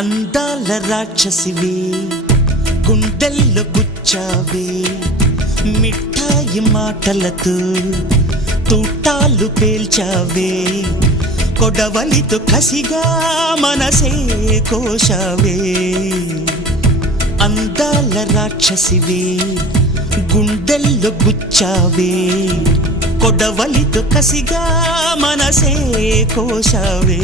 అందాల రాక్షసివే గుండెల్లో గుచ్చావే మిఠాయి మాటలతో తూటాలు పేల్చావే కొడవలితో కసిగా మనసే కోశావే అందాల రాక్షసివే గుండెల్లో గుచ్చావే కొడవలితో కసిగా మనసే కోశావే